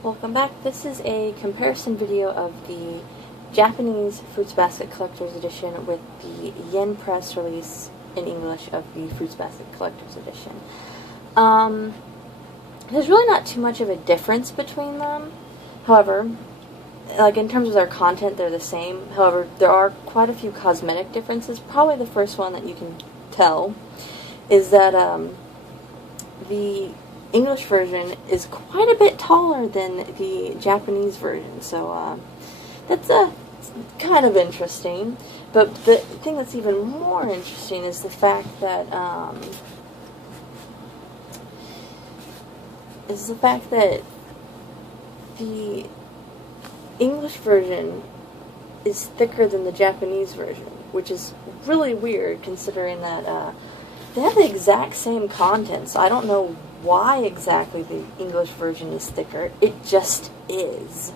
Welcome back. This is a comparison video of the Japanese Fruits Basket Collector's Edition with the Yen Press release in English of the Fruits Basket Collector's Edition. There's really not too much of a difference between them. However, like in terms of their content, they're the same. However, there are quite a few cosmetic differences. Probably the first one that you can tell is that the English version is quite a bit taller than the Japanese version, so that's kind of interesting. But the thing that's even more interesting is the fact that the English version is thicker than the Japanese version, which is really weird considering that they have the exact same contents. I don't know why exactly the English version is thicker. It just is.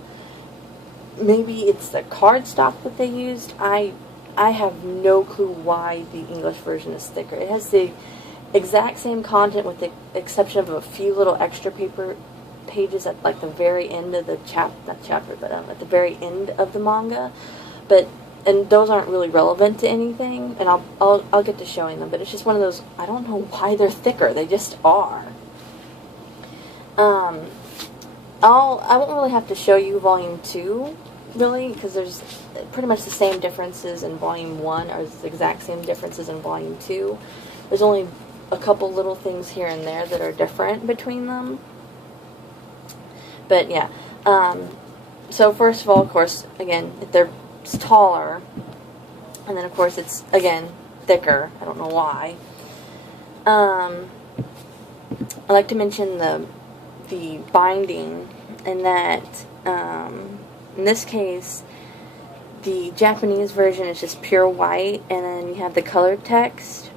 Maybe it's the cardstock that they used. I have no clue why the English version is thicker. It has the exact same content with the exception of a few little extra pages at like the very end of the at the very end of the manga. And those aren't really relevant to anything, and I'll get to showing them, but it's just one of those, I don't know why they're thicker, they just are. I won't really have to show you Volume 2, really, because there's pretty much the same differences in Volume 1, or the exact same differences in Volume 2. There's only a couple little things here and there that are different between them. But yeah, so first of all, of course, again, it's taller, and then of course it's, again, thicker. I don't know why. I like to mention the binding, and that in this case the Japanese version is just pure white, and then you have the colored text,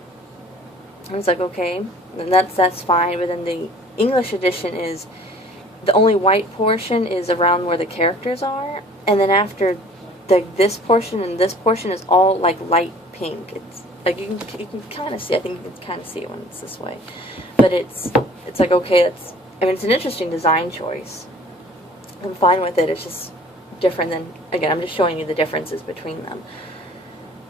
and it's like, okay, and that's fine. But then the English edition is the only white portion is around where the characters are, and then after this portion and this portion is all like light pink. It's like you can kind of see. I think you can kind of see it when it's this way, but it's like, okay, it's an interesting design choice. I'm fine with it. It's just different than, again, I'm just showing you the differences between them,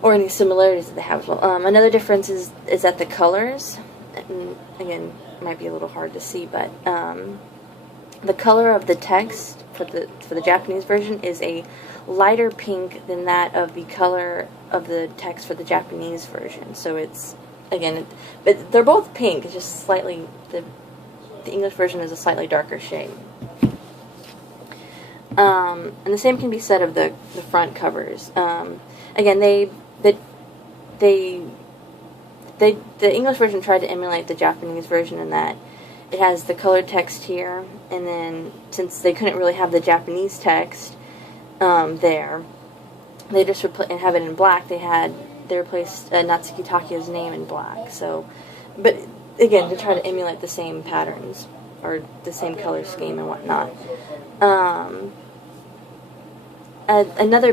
or any similarities that they have as well. Another difference is that the colors, and again, it might be a little hard to see, but the color of the text for the Japanese version is a lighter pink than that of the color of the text for the Japanese version. So it's, again, but they're both pink. It's just slightly, the English version is a slightly darker shade. And the same can be said of the front covers. Again, the English version tried to emulate the Japanese version in that it has the colored text here, and then since they couldn't really have the Japanese text there, they just have it in black. They replaced Natsuki Takeo's name in black. So, but again, to try to emulate the same patterns or the same color scheme and whatnot. Another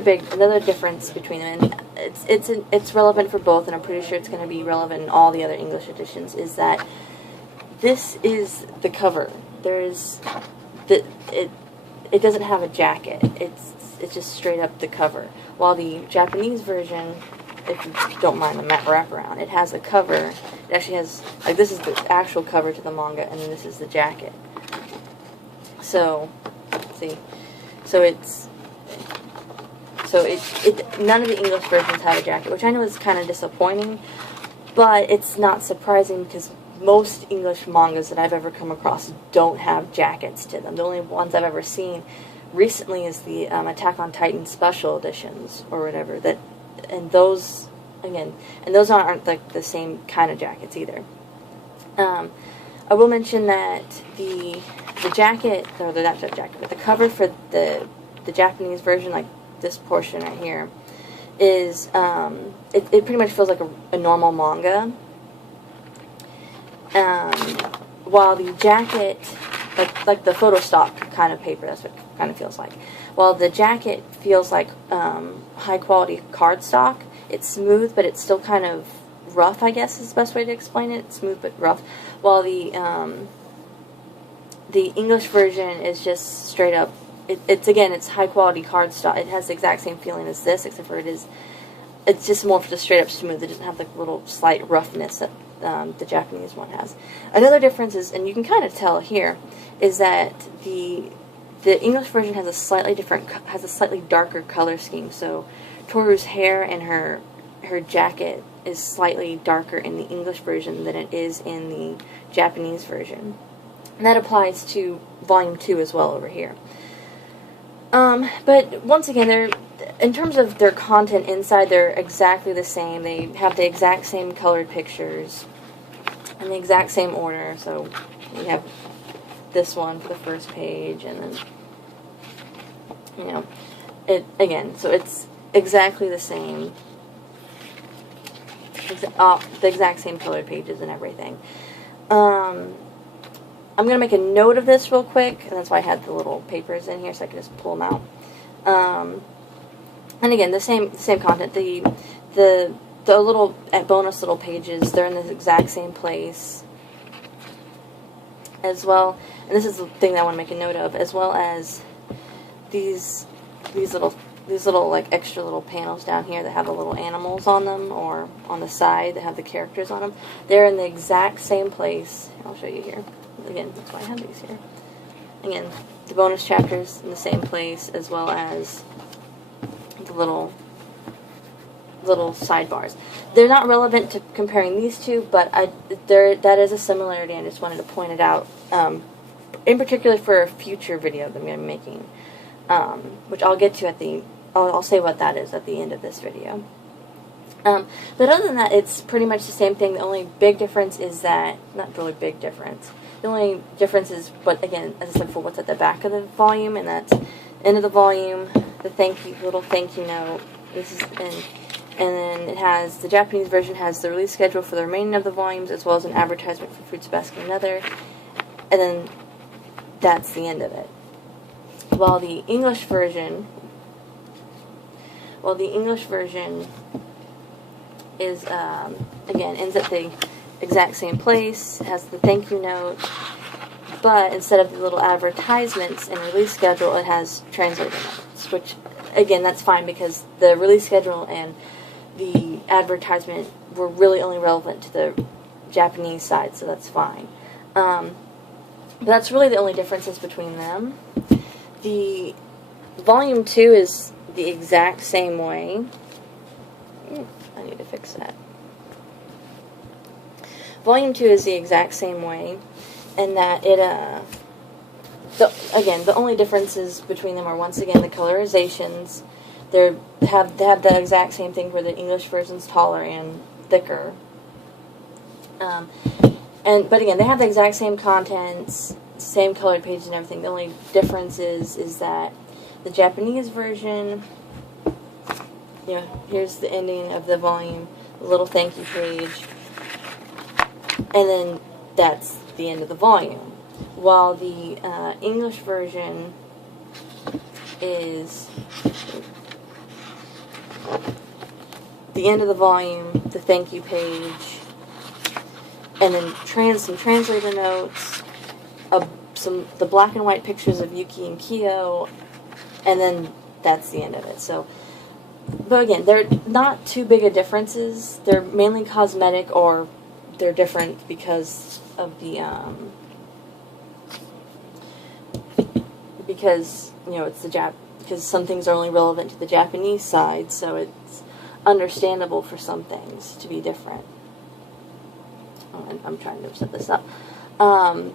difference between them, and it's relevant for both, and I'm pretty sure it's going to be relevant in all the other English editions, is that this is the cover. It doesn't have a jacket. It's just straight up the cover. While the Japanese version, if you don't mind the matte wraparound, it has a cover. It actually has, like, this is the actual cover to the manga, and then this is the jacket. So, see, none of the English versions have a jacket, which I know is kind of disappointing, but it's not surprising because most English mangas that I've ever come across don't have jackets to them. The only ones I've ever seen recently is the Attack on Titan special editions or whatever. And those aren't like the same kind of jackets either. I will mention that the jacket, or not the jacket, but the cover for the Japanese version, like this portion right here, is it pretty much feels like a normal manga. While the jacket, like the photo stock kind of paper, that's what it kind of feels like. While the jacket feels like high quality cardstock, it's smooth, but it's still kind of rough, I guess is the best way to explain it. It's smooth but rough. While the the English version is just straight up. It's high quality cardstock. It has the exact same feeling as this, except for it's just more just straight up smooth. It doesn't have like little slight roughness that the Japanese one has. Another difference is, and you can kind of tell here, is that the English version has a slightly darker color scheme. So Toru's hair and her jacket is slightly darker in the English version than it is in the Japanese version. And that applies to Volume 2 as well over here. But once again, in terms of their content inside, they're exactly the same. They have the exact same colored pictures in the exact same order. So you have this one for the first page, and then, you know, so it's exactly the same. The exact same colored pages and everything. I'm going to make a note of this real quick, and that's why I had the little papers in here, so I can just pull them out. And again, the same content. The little bonus little pages, they're in the exact same place as well. And this is the thing that I want to make a note of, as well as these little like extra little panels down here that have the little animals on them, or on the side that have the characters on them. They're in the exact same place. I'll show you here. Again, that's why I have these here. Again, the bonus chapters in the same place, as well as the little sidebars. They're not relevant to comparing these two, but that is a similarity. I just wanted to point it out, in particular for a future video that I'm going to be making, which I'll get to I'll say what that is at the end of this video. But other than that, it's pretty much the same thing. The only big difference is that, not really big difference, the only difference is, but again, as I said, for what's at the back of the volume, and that's end of the volume, the little thank you note. And then it has, the Japanese version has the release schedule for the remaining of the volumes, as well as an advertisement for Fruits Basket and Another, and then that's the end of it. While the English version is, again, ends at the exact same place, has the thank you note, but instead of the little advertisements and release schedule, it has translator notes, which, again, that's fine, because the release schedule and the advertisement were really only relevant to the Japanese side, so that's fine. But that's really the only differences between them. The Volume 2 is the exact same way. I need to fix that. Volume 2 is the exact same way, and that it, again, the only differences between them are, once again, the colorizations. They have the exact same thing where the English version's taller and thicker. But again, they have the exact same contents, same colored pages and everything. The only difference is that the Japanese version, you know, here's the ending of the volume, a little thank you page, and then that's the end of the volume. While the English version is the end of the volume, the thank you page, and then some translator notes, the black and white pictures of Yuki and Kyo, and then that's the end of it. So, but again, they're not too big of differences. They're mainly cosmetic, or they're different because of the because, you know, it's because some things are only relevant to the Japanese side, so it's understandable for some things to be different. Oh, and I'm trying to set this up. But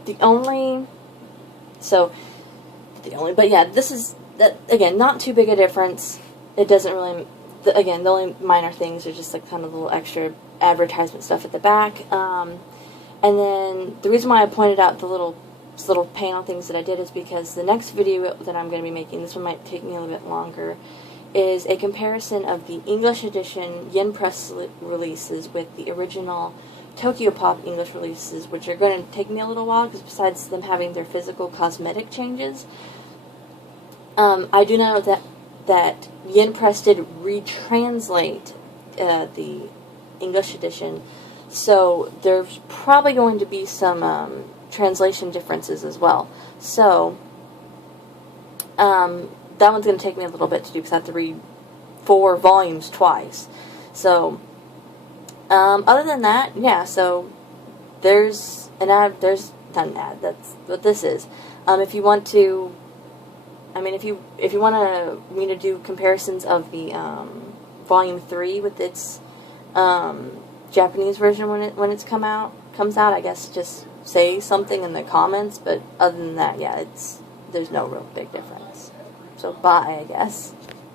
yeah, this is, that, again, not too big a difference. It doesn't really, again, the only minor things are just like kind of little extra advertisement stuff at the back. And then the reason why I pointed out the little panel things that I did is because the next video that I'm going to be making, this one might take me a little bit longer, is a comparison of the English edition Yen Press releases with the original Tokyo Pop English releases, which are going to take me a little while, because besides them having their physical cosmetic changes, I do know that Yen Press did retranslate the English edition, so there's probably going to be some translation differences as well. So, that one's going to take me a little bit to do because I have to read 4 volumes twice. So, other than that, yeah, so there's an ad, there's not an ad, that's what this is. If you want to, I mean, if you want me to do comparisons of the, volume 3 with its, Japanese version when it's comes out, I guess just say something in the comments, but other than that, yeah, there's no real big difference. So bye, I guess.